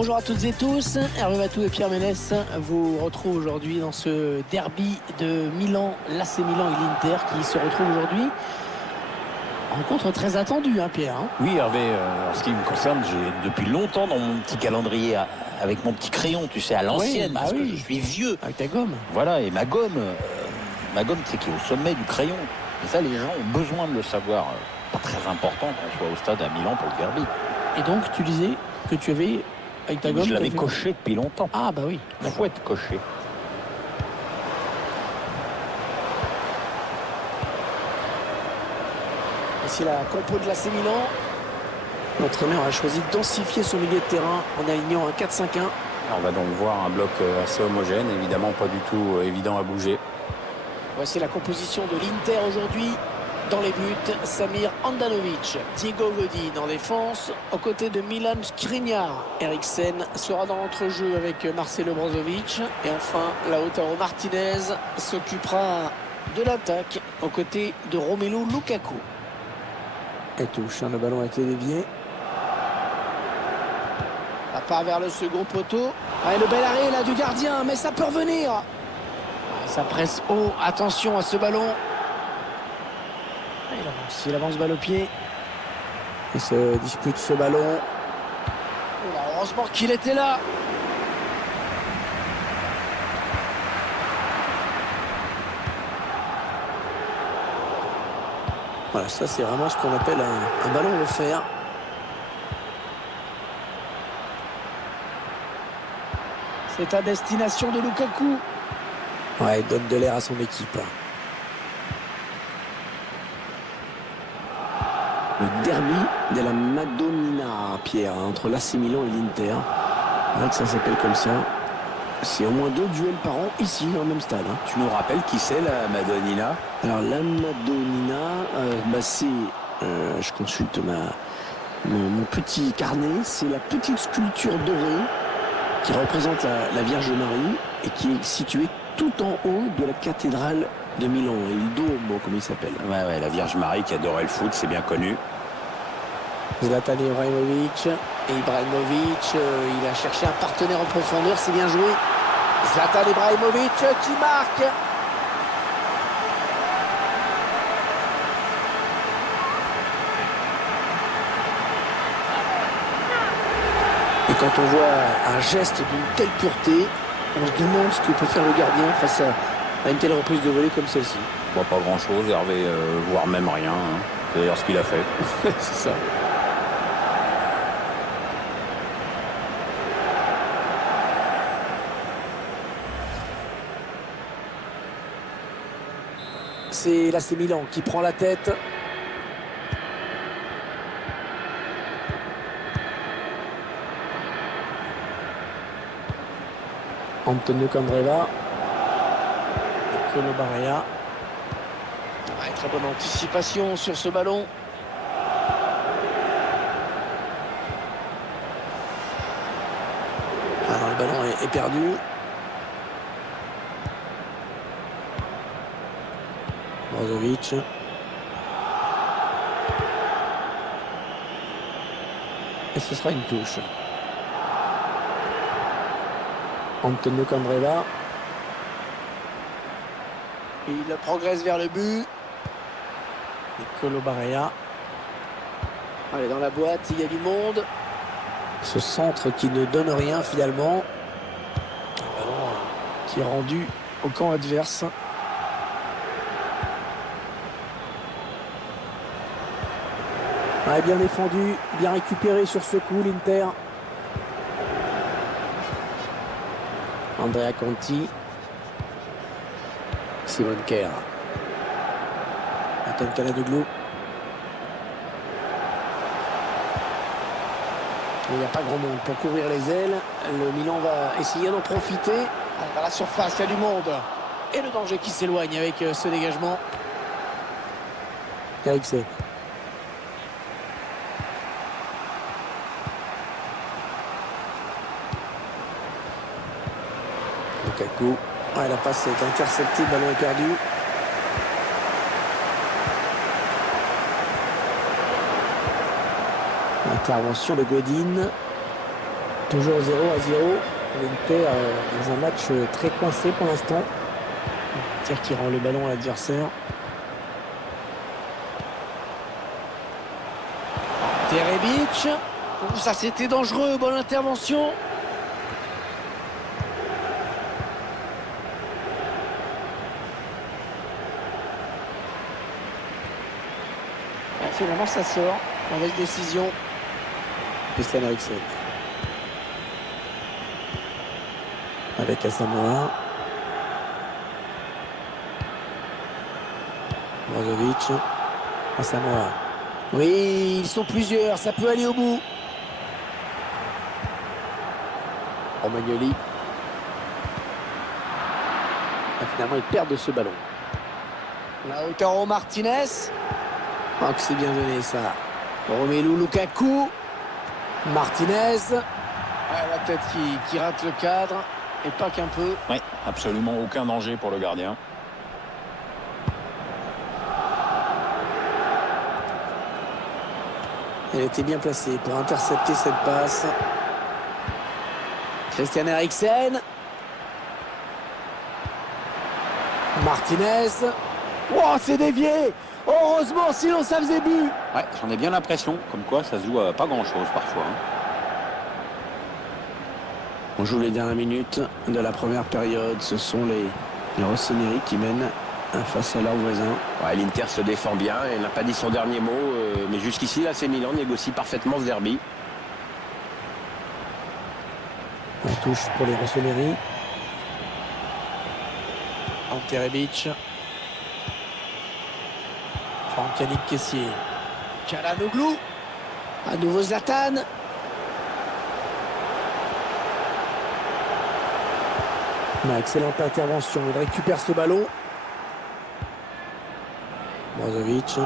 Bonjour à toutes et tous, Hervé Matou et Pierre Ménès vous retrouvent aujourd'hui dans ce derby de Milan, l'AC Milan et l'Inter qui se retrouvent aujourd'hui. Rencontre très attendue, Pierre. Oui, Hervé, en ce qui me concerne, j'ai depuis longtemps dans mon petit calendrier avec mon petit crayon, tu sais, à l'ancienne, parce que je suis vieux. Avec ta gomme. Voilà, et ma gomme, c'est qui est au sommet du crayon. Et ça, les gens ont besoin de le savoir. Pas très important qu'on soit au stade à Milan pour le derby. Et donc, tu disais que tu avais, avec ta gomme... Je l'avais coché depuis longtemps. Ah, bah oui. Il faut être coché. Ici la compo de l'AC Milan. L'entraîneur a choisi de densifier son milieu de terrain en alignant un 4-5-1. On va donc voir un bloc assez homogène, évidemment pas du tout évident à bouger. Voici la composition de l'Inter aujourd'hui. Dans les buts, Samir Handanovic, Diego Godin en défense, aux côtés de Milan Skriniar. Eriksen sera dans l'entrejeu avec Marcelo Brozovic. Et enfin, Lautaro Martinez s'occupera de l'attaque aux côtés de Romelu Lukaku. Et touche, le ballon a été dévié. Ça part vers le second poteau. Et le bel arrêt là du gardien, mais ça peut revenir. Ça presse haut, attention à ce ballon. Il avance balle au pied. Il se dispute ce ballon. Heureusement qu'il était là. Voilà, ça c'est vraiment ce qu'on appelle un ballon offert. C'est à destination de Lukaku. Ouais, il donne de l'air à son équipe. Le derby de la Madonnina, Pierre, entre l'AC Milan et l'Inter. C'est vrai que ça s'appelle comme ça. C'est au moins 2 duels par an ici, dans le même stade. Tu nous rappelles qui c'est la Madonnina? Alors la Madonnina, c'est, je consulte mon petit carnet, c'est la petite sculpture dorée qui représente la Vierge Marie et qui est située tout en haut de la cathédrale de Milan, il Duomo, comme il s'appelle. Ouais, la Vierge Marie qui adorait le foot, c'est bien connu. Zlatan Ibrahimovic. Et Ibrahimovic, il a cherché un partenaire en profondeur, c'est bien joué. Zlatan Ibrahimovic qui marque. Et quand on voit un geste d'une telle pureté, on se demande ce que peut faire le gardien face à une telle reprise de volée comme celle-ci. Bon, pas grand-chose, Hervé, voire même rien. C'est d'ailleurs ce qu'il a fait. C'est ça. C'est l'AC Milan qui prend la tête. Antonio Candreva. Colo Barrea. Très bonne anticipation sur ce ballon. Alors le ballon est perdu. Brozovic. Et ce sera une touche. Antonio Candreva. Il progresse vers le but. Colo Barrea. Allez, dans la boîte, il y a du monde. Ce centre qui ne donne rien finalement. Un ballon qui est rendu au camp adverse. Bien défendu, bien récupéré sur ce coup l'Inter. Andrea Conti. Simon Kerr. Anton Calhanoglu. Il n'y a pas grand monde pour couvrir les ailes. Le Milan va essayer d'en profiter. Dans la surface, il y a du monde. Et le danger qui s'éloigne avec ce dégagement. Eriksen. Lukaku. La passe est interceptée, le ballon est perdu. Intervention de Godin. Toujours 0-0. L'Inter dans un match très coincé pour l'instant. Tir qui rend le ballon à l'adversaire. Terebic. Oh, ça c'était dangereux, bonne intervention. Finalement ça sort. Mauvaise décision. Christian Eriksen. Avec Asamoah. Brozovic. Asamoah. Oui, ils sont plusieurs, ça peut aller au bout. Romagnoli. Et finalement, ils perdent ce ballon. Lautaro Martinez. Oh, que c'est bien donné, ça. Romelu Lukaku. Martinez. Ouais, la tête qui rate le cadre. Et pas qu'un peu. Oui, absolument aucun danger pour le gardien. Elle était bien placée pour intercepter cette passe. Christian Eriksen. Martinez. Oh, c'est dévié. Heureusement, sinon ça faisait but. Ouais, j'en ai bien l'impression, comme quoi ça se joue à pas grand-chose parfois. On joue les dernières minutes de la première période. Ce sont les Rossoneri qui mènent face à leurs voisins. Ouais, l'Inter se défend bien. Elle n'a pas dit son dernier mot. Mais jusqu'ici, là, c'est Milan négocie parfaitement ce derby. La touche pour les Rossoneri. Ante Rebic. Franck Kessier. Çalhanoğlu. À nouveau Zlatan. Excellente intervention. Il récupère ce ballon. Brozovic.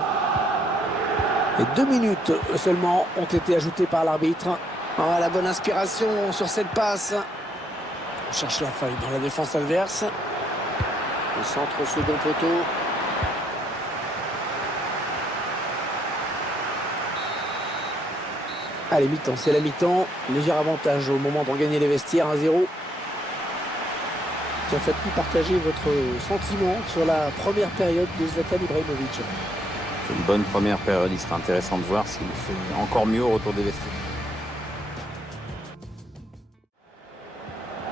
Et 2 minutes seulement ont été ajoutées par l'arbitre. Oh, la bonne inspiration sur cette passe. On cherche la faille dans la défense adverse. Le centre au second poteau. Allez, mi-temps, c'est la mi-temps. Léger avantage au moment d'en gagner les vestiaires, 1-0. Tiens, faites-nous partager votre sentiment sur la première période de Zlatan Ibrahimovic. C'est une bonne première période. Il sera intéressant de voir s'il fait encore mieux au retour des vestiaires.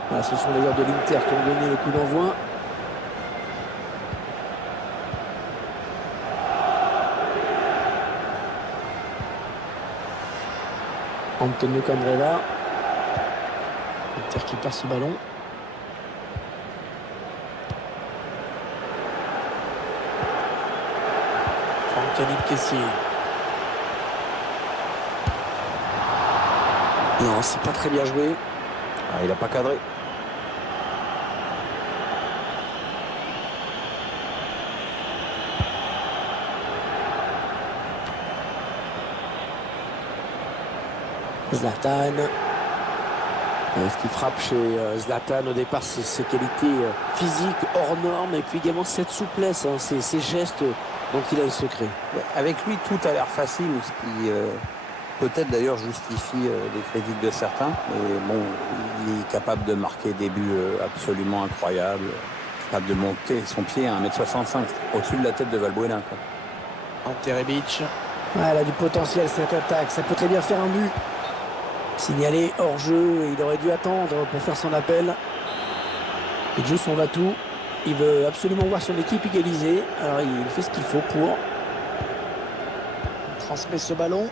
Voilà, ce sont les joueurs de l'Inter qui ont donné le coup d'envoi. Antonio Candreva. Inter qui perd ce ballon. Franck Kessier. Non, c'est pas très bien joué. Ah, il n'a pas cadré. Zlatan. Ce qui frappe chez Zlatan au départ, c'est ses qualités physiques hors normes et puis également cette souplesse, hein, ces gestes dont il a le secret. Avec lui, tout a l'air facile, ce qui peut-être d'ailleurs justifie les critiques de certains. Mais bon, il est capable de marquer des buts absolument incroyables, capable de monter son pied à 1m65 au-dessus de la tête de Valbuena. Ante Rebic. Elle a du potentiel cette attaque, ça peut très bien faire un but. Signalé hors jeu, il aurait dû attendre pour faire son appel. Il joue son va-tout. Il veut absolument voir son équipe égaliser. Alors il fait ce qu'il faut pour. Il transmet ce ballon.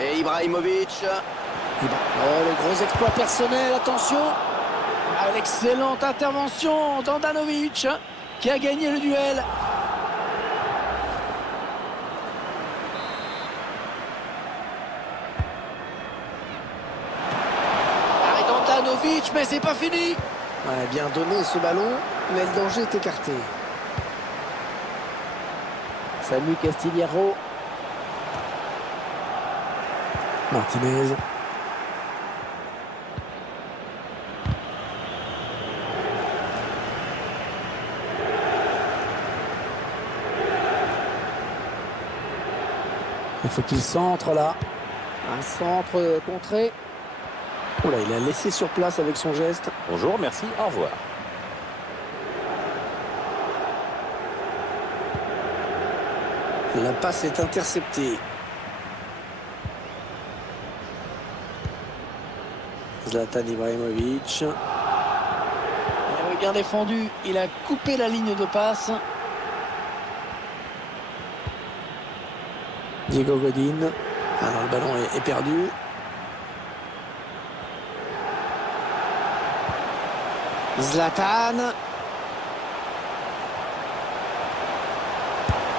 Et Ibrahimovic. Oh, le gros exploit personnel, attention. Ah, l'excellente intervention d'Andanovic qui a gagné le duel. Arrêt d'Andanovic, mais c'est pas fini. Ouais, bien donné ce ballon, mais le danger est écarté. Samu Castillero. Martinez. Il faut qu'il centre là. Un centre contré. Oh là, il a laissé sur place avec son geste. Bonjour, merci, au revoir. La passe est interceptée. Zlatan Ibrahimovic. Il avait bien défendu. Il a coupé la ligne de passe. Diego Godin. Alors le ballon est perdu. Zlatan.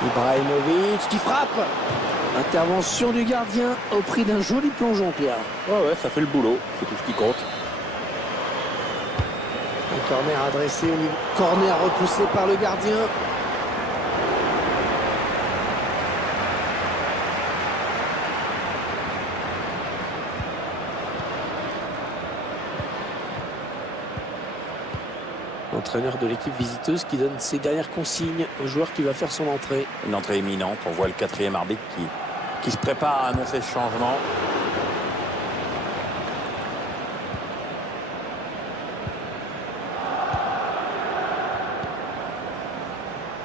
Ibrahimovic qui frappe. Intervention du gardien au prix d'un joli plongeon, Pierre. Ouais, ça fait le boulot, c'est tout ce qui compte. Un corner adressé au niveau. Corner repoussé par le gardien. L'entraîneur de l'équipe visiteuse qui donne ses dernières consignes au joueur qui va faire son entrée. Une entrée imminente, on voit le 4e arbitre qui se prépare à annoncer ce changement.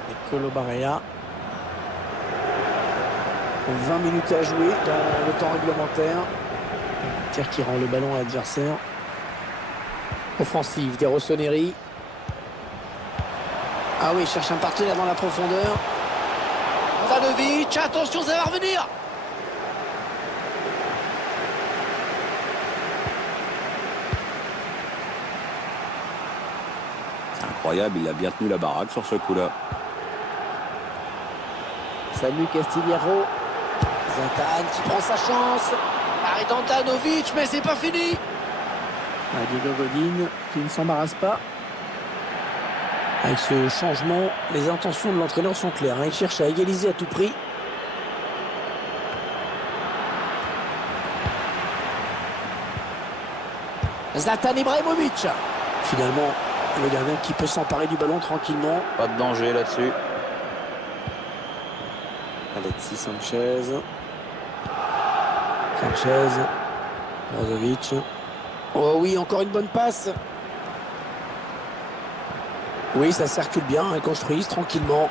Nicolo Barella. 20 minutes à jouer dans le temps réglementaire. Tir qui rend le ballon à l'adversaire. Offensive des Rossoneri. Ah oui, il cherche un partenaire dans la profondeur. Andanovic, attention, ça va revenir. C'est incroyable, il a bien tenu la baraque sur ce coup-là. Salut Castillero. Zlatan qui prend sa chance. Arrête Andanovic, mais c'est pas fini. Diego Godin qui ne s'embarrasse pas. Avec ce changement, les intentions de l'entraîneur sont claires. Il cherche à égaliser à tout prix. Zlatan Ibrahimovic. Finalement, le gardien qui peut s'emparer du ballon tranquillement. Pas de danger là-dessus. Alexis Sanchez. Brozovic. Oh oui, encore une bonne passe. Oui, ça circule bien, ils construisent tranquillement.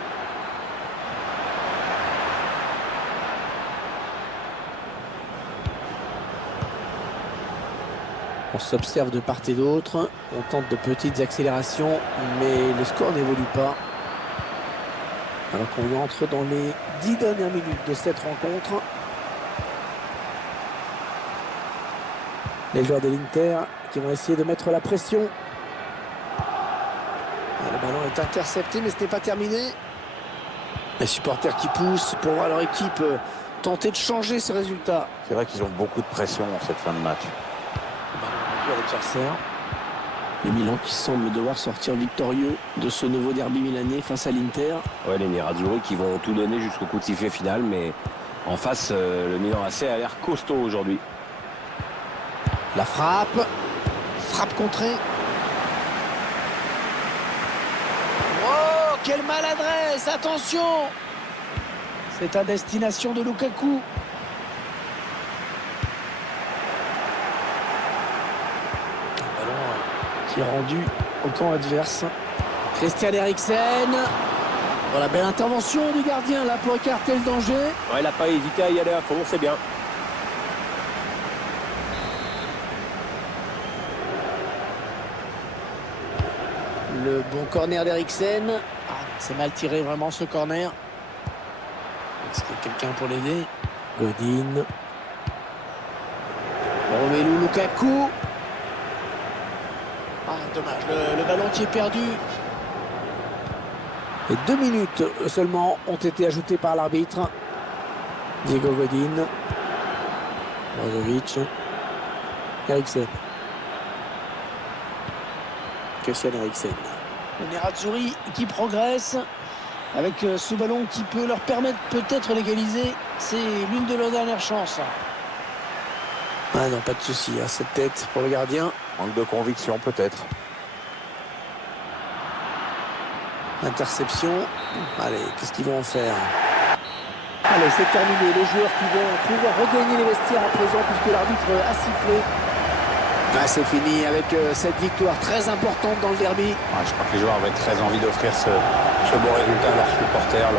On s'observe de part et d'autre. On tente de petites accélérations, mais le score n'évolue pas. Alors qu'on entre dans les 10 dernières minutes de cette rencontre. Les joueurs de l'Inter qui vont essayer de mettre la pression. Le ballon est intercepté, mais ce n'est pas terminé. Les supporters qui poussent pour voir leur équipe tenter de changer ce résultat. C'est vrai qu'ils ont beaucoup de pression en cette fin de match. L'adversaire. Le Milan qui semble devoir sortir victorieux de ce nouveau derby milanais face à l'Inter. Ouais, les Nerazzurri qui vont tout donner jusqu'au coup de sifflet final, mais en face, le Milan AC a l'air costaud aujourd'hui. La frappe. Frappe contrée. Oh, quelle maladresse! Attention! C'est à destination de Lukaku. Le ballon qui est rendu au camp adverse. Christian Eriksen. Voilà, belle intervention du gardien là pour écarter le danger. Ouais, il n'a pas hésité à y aller à fond, c'est bien. Le bon corner d'Eriksen. Ah, c'est mal tiré vraiment ce corner. Est-ce qu'il y a quelqu'un pour l'aider? Godin. Romelu Lukaku. Ah, dommage, le ballon qui est perdu. Et 2 minutes seulement ont été ajoutées par l'arbitre. Diego Godin. Brozovic. Eriksen. Christian Eriksen. Le Nerazzurri qui progresse avec ce ballon qui peut leur permettre peut-être d'égaliser. C'est l'une de leurs dernières chances. Ah non, pas de souci à cette tête pour le gardien. Manque de conviction peut-être. Interception. Allez, qu'est-ce qu'ils vont en faire? Allez, c'est terminé. Les joueurs qui vont pouvoir regagner les vestiaires à présent puisque l'arbitre a sifflé. Ah, c'est fini avec cette victoire très importante dans le derby. Je crois que les joueurs avaient très envie d'offrir ce beau résultat à leurs supporters.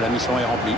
La mission est remplie.